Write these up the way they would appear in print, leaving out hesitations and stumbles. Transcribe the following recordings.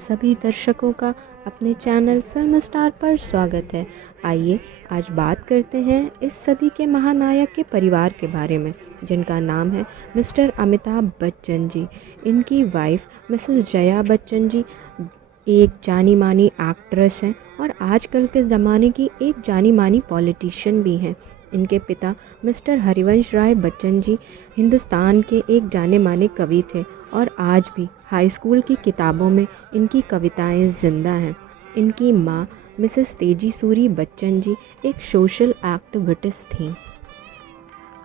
सभी दर्शकों का अपने चैनल फिल्म स्टार पर स्वागत है। आइए आज बात करते हैं इस सदी के महानायक के परिवार के बारे में, जिनका नाम है मिस्टर अमिताभ बच्चन जी। इनकी वाइफ मिसेस जया बच्चन जी एक जानी मानी एक्ट्रेस हैं और आजकल के ज़माने की एक जानी मानी पॉलिटिशियन भी हैं। इनके पिता मिस्टर हरिवंश राय बच्चन जी हिंदुस्तान के एक जाने माने कवि थे और आज भी हाई स्कूल की किताबों में इनकी कविताएं जिंदा हैं। इनकी माँ मिसेस तेजी सूरी बच्चन जी एक सोशल एक्टिविस्ट थीं।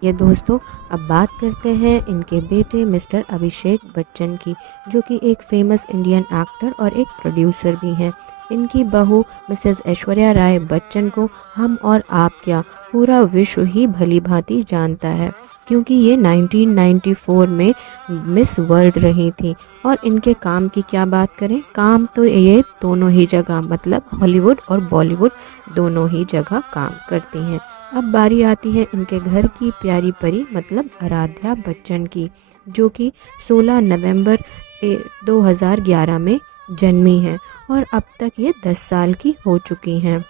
ये दोस्तों, अब बात करते हैं इनके बेटे मिस्टर अभिषेक बच्चन की, जो कि एक फेमस इंडियन एक्टर और एक प्रोड्यूसर भी हैं। इनकी बहू मिसेस ऐश्वर्या राय बच्चन को हम और आप क्या पूरा विश्व ही भली भांति जानता है, क्योंकि ये 1994 में मिस वर्ल्ड रही थी। और इनके काम की क्या बात करें, काम तो ये दोनों ही जगह मतलब हॉलीवुड और बॉलीवुड दोनों ही जगह काम करती हैं। अब बारी आती है इनके घर की प्यारी परी मतलब आराध्या बच्चन की, जो कि 16 नवंबर 2011 में जन्मी है और अब तक ये 10 साल की हो चुकी हैं।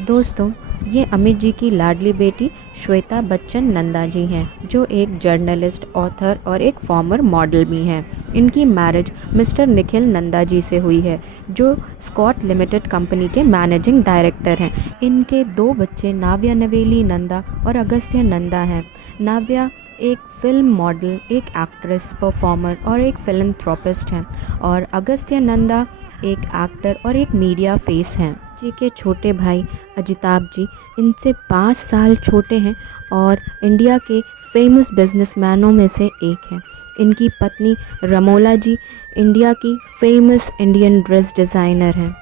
दोस्तों, ये अमित जी की लाडली बेटी श्वेता बच्चन नंदा जी हैं, जो एक जर्नलिस्ट, ऑथर और एक फॉर्मर मॉडल भी हैं। इनकी मैरिज मिस्टर निखिल नंदा जी से हुई है, जो स्कॉट लिमिटेड कंपनी के मैनेजिंग डायरेक्टर हैं। इनके 2 बच्चे नाव्या नवेली नंदा और अगस्त्य नंदा हैं। नाव्या एक फिल्म मॉडल, एक एक्ट्रेस, परफॉर्मर और एक फिलैंथ्रोपिस्ट हैं और अगस्त्य नंदा एक एक्टर और एक मीडिया फेस हैं। जी के छोटे भाई अजिताभ जी इनसे 5 साल छोटे हैं और इंडिया के फेमस बिजनेसमैनों में से एक हैं। इनकी पत्नी रमोला जी इंडिया की फेमस इंडियन ड्रेस डिज़ाइनर हैं।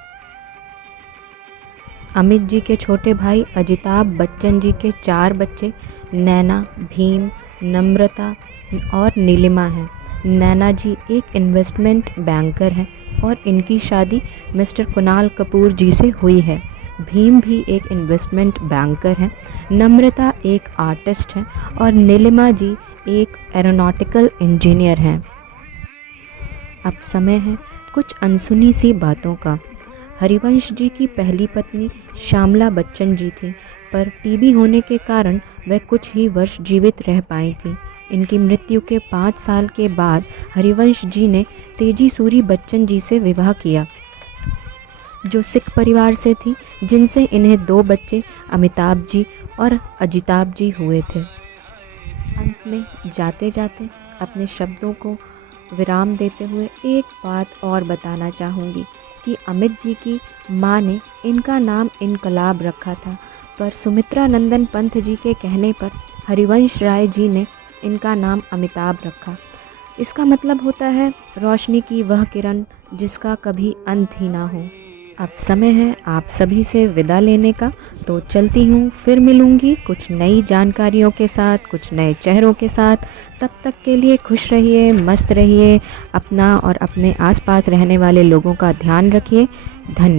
अमित जी के छोटे भाई अजिताभ बच्चन जी के 4 बच्चे नैना, भीम, नम्रता और नीलिमा हैं। नैना जी एक इन्वेस्टमेंट बैंकर हैं और इनकी शादी मिस्टर कुणाल कपूर जी से हुई है। भीम भी एक इन्वेस्टमेंट बैंकर हैं। नम्रता एक आर्टिस्ट हैं और नीलिमा जी एक एरोनॉटिकल इंजीनियर हैं। अब समय है कुछ अनसुनी सी बातों का। हरिवंश जी की पहली पत्नी श्यामला बच्चन जी थी, पर टीबी होने के कारण वह कुछ ही वर्ष जीवित रह पाई थी। इनकी मृत्यु के 5 साल के बाद हरिवंश जी ने तेजी सूरी बच्चन जी से विवाह किया, जो सिख परिवार से थी, जिनसे इन्हें 2 बच्चे अमिताभ जी और अजिताभ जी हुए थे। अंत में जाते जाते अपने शब्दों को विराम देते हुए एक बात और बताना चाहूँगी कि अमित जी की माँ ने इनका नाम इनकलाब रखा था, पर सुमित्रा नंदन पंत जी के कहने पर हरिवंश राय जी ने इनका नाम अमिताभ रखा। इसका मतलब होता है रोशनी की वह किरण जिसका कभी अंत ही ना हो। अब समय है आप सभी से विदा लेने का, तो चलती हूँ, फिर मिलूँगी कुछ नई जानकारियों के साथ, कुछ नए चेहरों के साथ। तब तक के लिए खुश रहिए, मस्त रहिए, अपना और अपने आसपास रहने वाले लोगों का ध्यान रखिए। धन्यवाद।